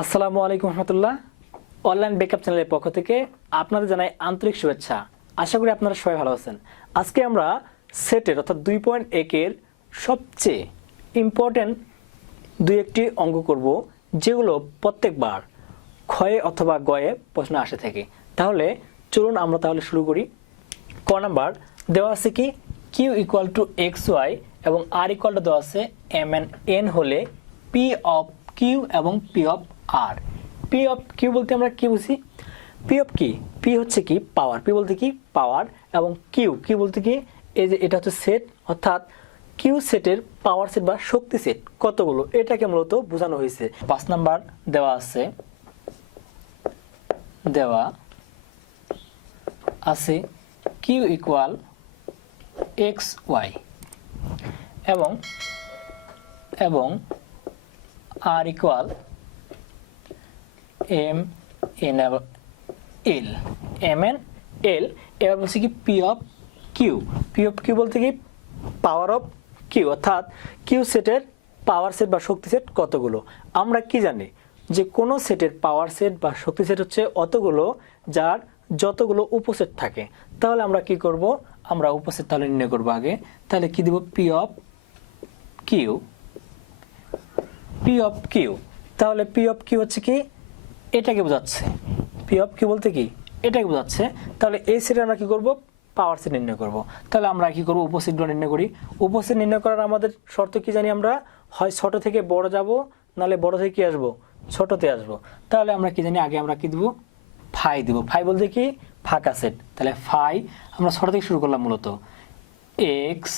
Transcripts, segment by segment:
আসসালামু আলাইকুম রহমতুল্লাহ। Online backup চ্যানেলের পক্ষ থেকে আপনাদের জানাই আন্তরিক শুভেচ্ছা। আশা করি আপনারা সবাই ভালো আছেন। আজকে আমরা সেটের অর্থাৎ 2.1 এর সবচেয়ে ইম্পর্টেন্ট দুই একটি অঙ্ক করব, যেগুলো প্রত্যেকবার ক্ষয়ে অথবা গয়ে প্রশ্ন আসে থাকে। তাহলে চলুন আমরা শুরু করি। ক নাম্বার দেওয়া আছে কি Q equal to X Y এবং আর ইকুয়াল টু দেওয়া আছে এম এন এন হলে পি অফ কিউ এবং P of R. P of Q বলতে আমরা কি বুঝি? পি অফ কি, পি হচ্ছে কি পাওয়ার, পি বলতে কি পাওয়ার, এবং কিউ কিউ বলতে কি এই যে এটা হচ্ছে সেট, অর্থাৎ কিউ সেটের পাওয়ার সেট বা শক্তি সেট কতগুলো, এটাকে মূলত বোঝানো হয়েছে। 5 নাম্বার দেওয়া আছে কিউ ইকুয়াল এক্স ওয়াই এবং R equal M N L এবার বলছি কি পি অফ কিউ বলতে কি পাওয়ার অফ কিউ, অর্থাৎ কিউ সেটের পাওয়ার সেট বা শক্তি সেট কতগুলো। আমরা কি জানি যে কোনো সেটের পাওয়ার সেট বা শক্তি সেট হচ্ছে অতগুলো যার যতগুলো উপসেট থাকে। তাহলে আমরা কি করব, আমরা উপসেট তাহলে নির্ণয় করবো আগে। তাহলে কি দিব, পি অফ কিউ। তাহলে পি অফ কিউ হচ্ছে কি এটাকে বোঝাচ্ছে, পি অফ কিউ বলতে কি এটাকে বোঝাচ্ছে। তাহলে এই সেটে আমরা কি করব, পাওয়ার সেট নির্ণয় করব। তাহলে আমরা কি করব, উপসেটগুলো নির্ণয় করি। উপসেট নির্ণয় করার আমাদের শর্ত কি জানি, আমরা হয় ছোট থেকে বড় যাব, নাহলে বড় থেকে কি আসবো, ছোটতে আসবো। তাহলে আমরা কি জানি, আগে আমরা কি দিব, ফাই দিব। ফাই বলতে কি ফাঁকা সেট। তাহলে ফাই আমরা ছোট থেকে শুরু করলাম, মূলত এক্স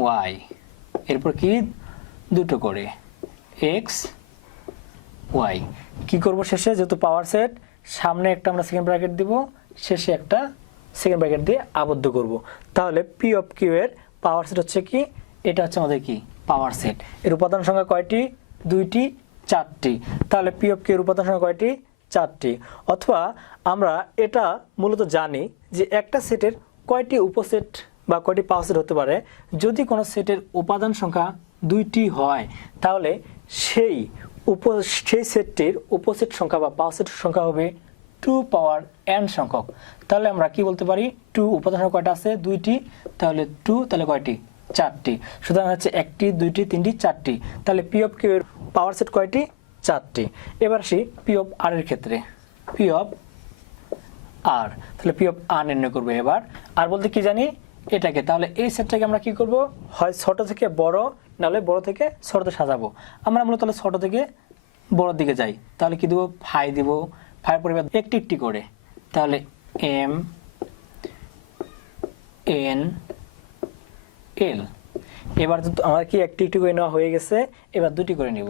ওয়াই, এরপর কি দুটো করে এক্স ওয়াই। কি করব শেষে, যেহেতু পাওয়ার সেট, সামনে একটা আমরা সেকেন্ড ব্র্যাকেট দিব, শেষে একটা সেকেন্ড ব্র্যাকেট দিয়ে আবদ্ধ করব। তাহলে পি অফ কিউ এর পাওয়ার সেট হচ্ছে কি, এটা হচ্ছে আমাদের কি পাওয়ার সেট। এর উপাদান সংখ্যা কয়টি, দুইটি, চারটি। তাহলে পি অফ কিউ এর উপাদান সংখ্যা কয়টি, চারটি। অথবা আমরা এটা মূলত জানি যে একটা সেটের কয়টি উপসেট বা কয়টি পাওয়ার সেট হতে পারে। যদি কোনো সেটের উপাদান সংখ্যা দুইটি হয়, তাহলে সেই সেটটির উপসেট সংখ্যা বা পাওয়ার সেটের সংখ্যা হবে 2 পাওয়ার n সংখ্যক। তাহলে আমরা কি বলতে পারি, 2 উপাদান সংখ্যা কয়টা আছে, দুইটি, তাহলে 2, তাহলে কয়টি, চারটি। সুতরাং হচ্ছে একটি, দুইটি, তিনটি, চারটি। তাহলে পি অফ কিউ এর পাওয়ার সেট কয়টি, চারটি। এবার আসি পি অফ আর এর ক্ষেত্রে, পি অফ আর। তাহলে পি অফ আর নির্ণয় করবো এবার। আর বলতে কি জানি এটাকে। তাহলে এই সেটটাকে আমরা কি করব, হয় ছোট থেকে বড়, নাহলে বড় থেকে ছোটতে সাজাবো। আমরা মূলত তাহলে ছোট থেকে বড়র দিকে যাই। তাহলে কি দেবো, ফাই দিব। ফাইয়ের পরিবার একটি একটি করে, তাহলে এম এন এল। এবার তো আমার কি একটি একটি করে নেওয়া হয়ে গেছে, এবার দুটি করে নিব।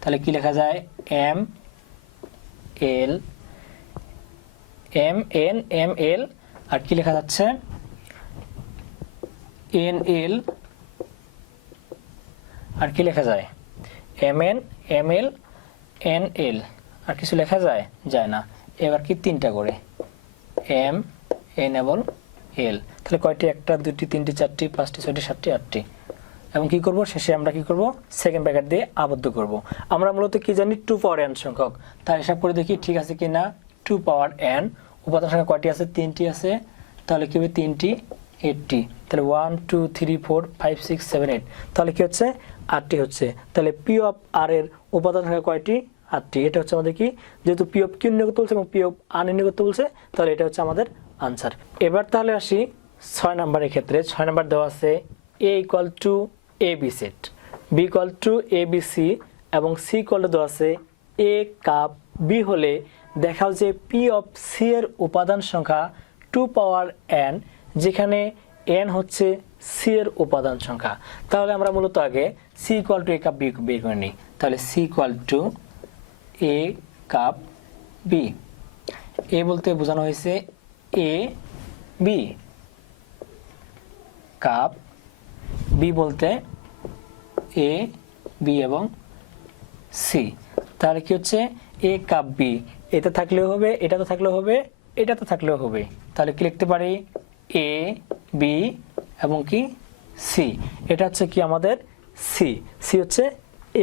তাহলে কি লেখা যায়, এম এন এম এল, আর কি লেখা যাচ্ছে এন এল, আর কি লেখা যায় এম এল এন এল, আর কিছু লেখা যায় না। এবার কি তিনটা করে এম এন এবং এল। তাহলে কয়টি, একটা, দুটি, তিনটি, চারটি, পাঁচটি, ছয়টি, সাতটি, আটটি। এবং কি করব, শেষে আমরা কি করব, সেকেন্ড ব্র্যাকেট দিয়ে আবদ্ধ করব। আমরা মূলত কি জানি, 2 পাওয়ার n সংখ্যক। তাই হিসাব করে দেখি ঠিক আছে কি না। 2 পাওয়ার n উপাদান সংখ্যা কয়টি আছে, তিনটি আছে। তাহলে কি হবে, তিনটি 8টি। তাহলে 1 2 3 4 5 6 7 8, তাহলে কি হচ্ছে, 8টি হচ্ছে। তাহলে পি অফ আর এর উপাদান সংখ্যা কয়টি, 8টি। এটা হচ্ছে আমাদের কি, যেহেতু পি অফ কিউ নির্ণয় করতে বলছে এবং পি অফ আর নির্ণয় করতে বলছে, তাহলে এটা হচ্ছে আমাদের আনসার। এবার তাহলে আসি 6 নাম্বারের ক্ষেত্রে। 6 নাম্বার দেওয়া আছে A equal to A B set, B equal to A B C এবং সি ইকুয়াল টু দেওয়া আছে এ কাপ বি হলে দেখাও যে পি অফ সি এর উপাদান সংখ্যা 2 পাওয়ার n, যেখানে n হচ্ছে সি এর উপাদান সংখ্যা। তাহলে আমরা মূলত আগে C equal to A cup B বের করে নিই। তাহলে C equal to A cup B. A বলতে বোঝানো হয়েছে এ বি কাপ, বি বলতে এ বি এবং সি। তাহলে কি হচ্ছে, এ কাপ বি, এটা থাকলেও হবে, এটা তো থাকলেও হবে, এটা তো থাকলেও হবে। তাহলে কি লিখতে পারি, এ বি এবং কি সি। এটা হচ্ছে কি আমাদের সি, সি হচ্ছে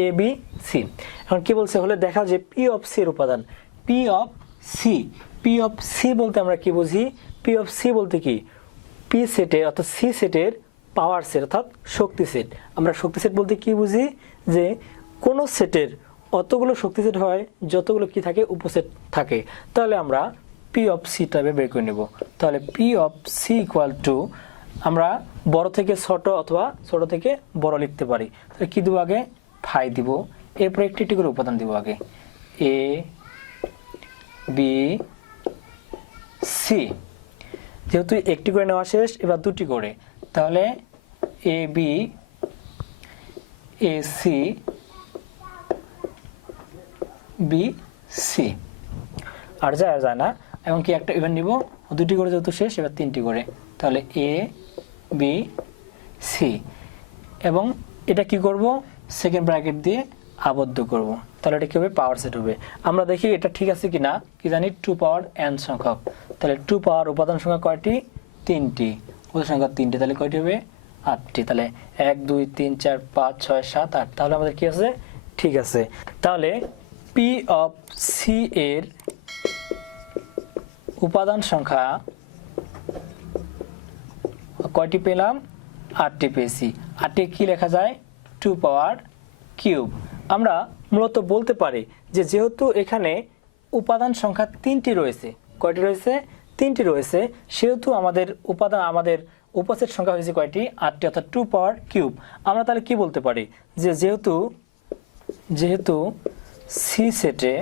এ বি সি। এখন কি বলছে হলে দেখা যে পি অফ সি এর উপাদান, P of C, P of C বলতে আমরা কি বুঝি, পি অফ সি বলতে কি পি সেটের অর্থাৎ সি সেটের পাওয়ার সেট অর্থাৎ শক্তি সেট। আমরা শক্তি সেট বলতে কি বুঝি, যে কোন সেটের অতগুলো শক্তি সেট হয় যতগুলো কি থাকে উপসেট থাকে। তাহলে আমরা পি অফ সি টাইপে বের করে নেব। তাহলে P of C equal to আমরা বড় থেকে ছোট অথবা ছোট থেকে বড় লিখতে পারি। তাহলে কি দেবো আগে, ফাই দিব, এরপর একটি একটি করে উপাদান দিব আগে, এ বি সি। যেহেতু একটি করে নেওয়া শেষ, এবার দুটি করে, তাহলে A B A C B C. আর যায় না, এখন কি একটা এবার নিব, দুটি করে যেহেতু শেষ, এবার তিনটি করে, তাহলে এ বি সি। এবং এটা কি করব, সেকেন্ড ব্র্যাকেট দিয়ে আবদ্ধ করব। তাহলে এটা কি হবে, পাওয়ার সেট হবে। আমরা দেখি এটা ঠিক আছে কিনা, কি জানি 2 পাওয়ার n সংখ্যক। তাহলে 2 পাওয়ার উপাদান সংখ্যা কয়টি, 3টি, উপাদান সংখ্যা 3টি, তাহলে কয়টি হবে, 8টি। তাহলে 1 2 3 4 5 6 7 8, তাহলে আমাদের কি আছে, ঠিক আছে। তাহলে পি অফ সি এর উপাদান সংখ্যা কয়টি পেলাম, 8টি পেয়েছি। 8টি কি লেখা যায়, 2 পাওয়ার কিউব। আমরা মূলত বলতে পারি যে যেহেতু এখানে উপাদান সংখ্যা 3টি রয়েছে, কয়টি রয়েছে, 3টি রয়েছে, সেহেতু আমাদের উপসেট সংখ্যা হয়েছে কয়টি, 8টি, অর্থাৎ 2 পাওয়ার কিউব। আমরা তাহলে কি বলতে পারি, যে যেহেতু সি সেটে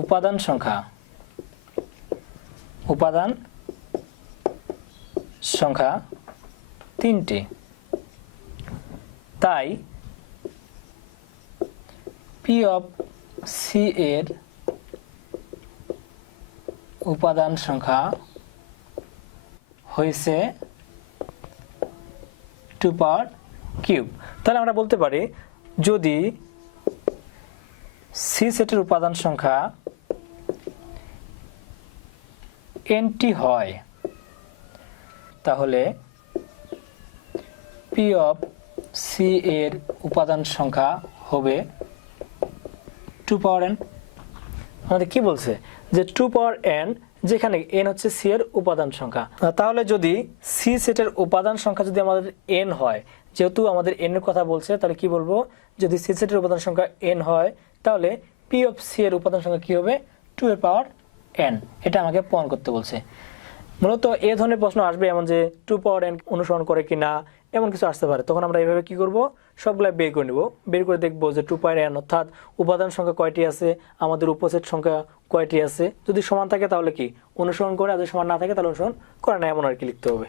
উপাদান সংখ্যা 3টি, তাই পি অফ সি এর উপাদান সংখ্যা হয়েছে 2 পাওয়ার কিউব। তাহলে আমরা বলতে পারি যদি সি সেটের উপাদান সংখ্যা nটি হয়, তাহলে পি অফ সি এর উপাদান সংখ্যা হবে 2 পাওয়ার n। আমাদের কি বলছে, যে 2 পাওয়ার n, যেখানে n হচ্ছে সি এর উপাদান সংখ্যা। তাহলে যদি সি সেটের উপাদান সংখ্যা যদি আমাদের n হয়, যেহেতু আমাদের n এর কথা বলছে, তাহলে কি বলবো, যদি সি সেটের উপাদান সংখ্যা n হয়, তাহলে পি অফ সি এর উপাদান সংখ্যা কি হবে, 2 এর পাওয়ার n। এটা আমাকে প্রমাণ করতে বলছে। মূলত এ ধরনের প্রশ্ন আসবে, এমন যে 2 পাওয়ার n অনুসরণ করে কিনা, এমন কিছু আসতে পারে। তখন আমরা এইভাবে কি করব, সবগুলো বের করে নেব, বের করে দেখবো যে 2 পাওয়ার n অর্থাৎ উপাদান সংখ্যা কয়টি আছে, আমাদের উপসেট সংখ্যা কয়টি আছে। যদি সমান থাকে তাহলে কি অনুসরণ করে, আর যদি সমান না থাকে তাহলে অনুসরণ করে না, এমন আর কি লিখতে হবে।